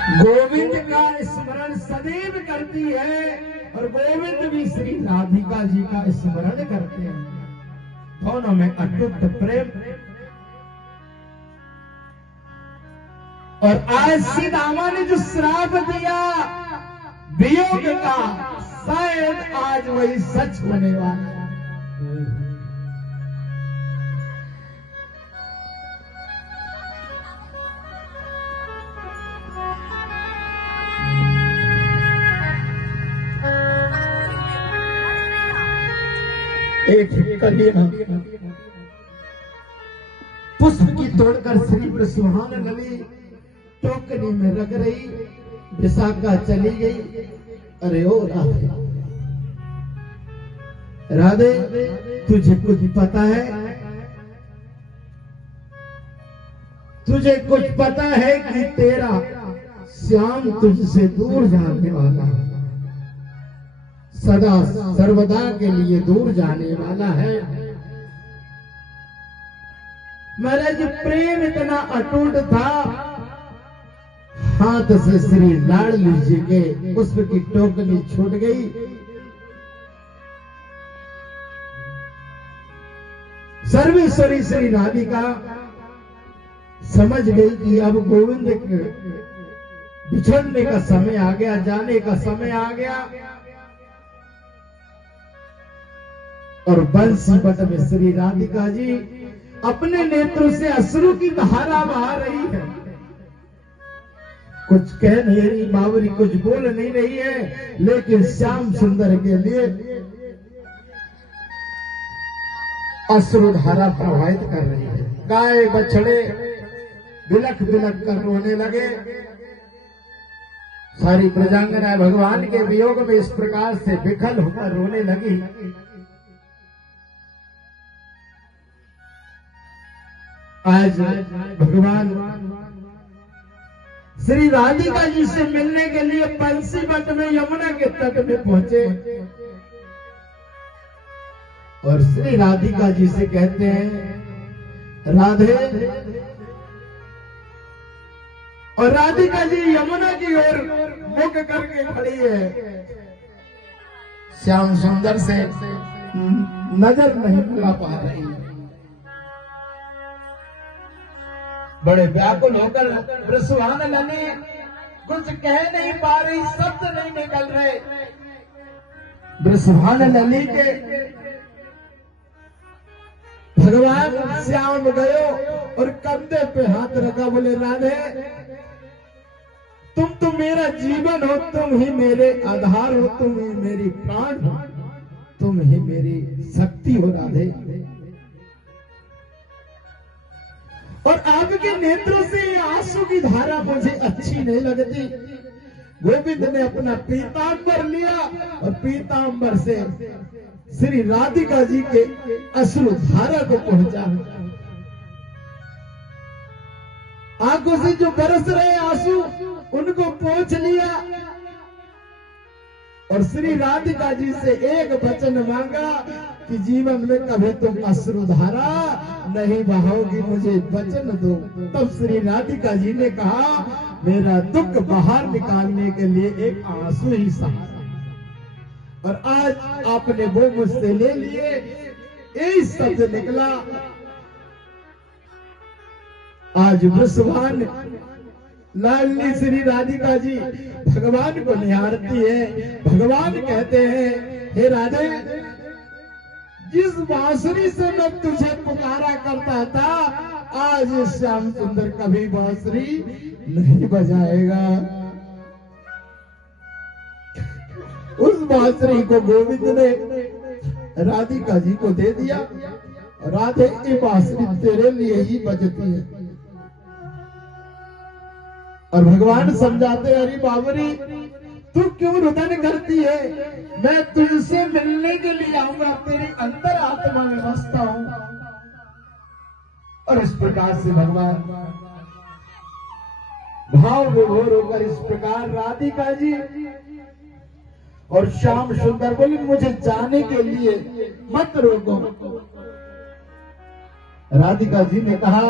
गोविंद का स्मरण सदैव करती है और गोविंद भी श्री राधिका जी का स्मरण करते हैं। दोनों में अटूट प्रेम। और आज सीतामा ने जो श्राप दिया वियोग का, शायद आज वही सच होने वाला है। एक कलीना पुष्प की तोड़कर श्री वृषभान लली टोकरी में रख रही। विशाखा चली गई। अरे ओ राधे, राधे तुझे कुछ पता है? तुझे कुछ पता है कि तेरा श्याम तुझसे दूर जाने वाला है, सदा सर्वदा के लिए दूर जाने वाला है। महाराज प्रेम इतना अटूट था, हाथ से श्री लाडली जी के पुष्प की टोकरी छूट गई। सर्वेश्वरी श्री राधिका समझ गई कि अब गोविंद के बिछड़ने का समय आ गया, जाने का समय आ गया। और बंसी बट में श्री राधिका जी अपने नेत्रों से अश्रु की धारा बहा रही है। कुछ कह नहीं रही बावरी, कुछ बोल नहीं रही है, लेकिन श्याम सुंदर के लिए अश्रु धारा प्रवाहित कर रही है। गाय बछड़े बिलख बिलख कर रोने लगे। सारी प्रजांगना भगवान के वियोग में इस प्रकार से विकल होकर रोने लगी। आज भगवान श्री राधिका जी से मिलने के लिए बंसी बट में यमुना के तट में पहुंचे और श्री राधिका जी से कहते हैं राधे। और राधिका जी यमुना की ओर मुख करके खड़ी है। श्याम सुंदर से नजर नहीं मिला पा रही। बड़े व्याकुल होकर वृषभान लली कुछ कह नहीं पा रही, शब्द नहीं निकल रहे। वृषभान लली के भगवान श्याम गयो और कंधे पे हाथ रखा, बोले राधे तुम तो मेरा जीवन हो, तुम ही मेरे आधार हो, तुम ही मेरी प्राण हो, तुम ही मेरी शक्ति हो राधे। और आपके नेत्रों से आंसू की धारा मुझे अच्छी नहीं लगती। गोविंद ने अपना पीतांबर लिया और पीतांबर से श्री राधिका जी के अश्रु धारा को पहुंचा। आंखों से जो बरस रहे आंसू उनको पोंछ लिया और श्री राधिका जी से एक वचन मांगा कि जीवन में कभी तुम अश्रुधारा नहीं बहाओगी, मुझे वचन दो। तब श्री राधिका जी ने कहा मेरा दुख बाहर निकालने के लिए एक आंसू ही सहारा। और आज आपने वो मुझसे ले लिए, यही शब्द निकला। आज वृषभान लाडली श्री राधिका जी भगवान को निहारती है। भगवान कहते हैं हे राधे, जिस बांसुरी से मैं तुझे पुकारा करता था, आज श्याम सुंदर कभी बांसुरी नहीं बजाएगा। उस बांसुरी को गोविंद ने राधिका जी को दे दिया। राधे की बांसुरी तेरे लिए ही बजती है। और भगवान समझाते अरे बावरी तू क्यों रुदन करती है, मैं तुझसे मिलने के लिए आऊंगा, तेरी अंतर आत्मा में बसता हूं। और इस प्रकार से भगवान भाव विभोर होकर इस प्रकार राधिका जी और श्याम सुंदर बोले मुझे जाने के लिए मत रोको। राधिका जी ने कहा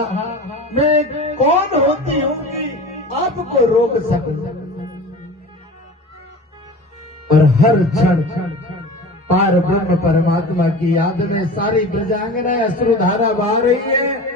मैं कौन होती होंगी, आप को रोक सकूं। और हर क्षण पार ब्रह्म परमात्मा की याद में सारी ब्रजांगनाएं अश्रुधारा बहा रही है।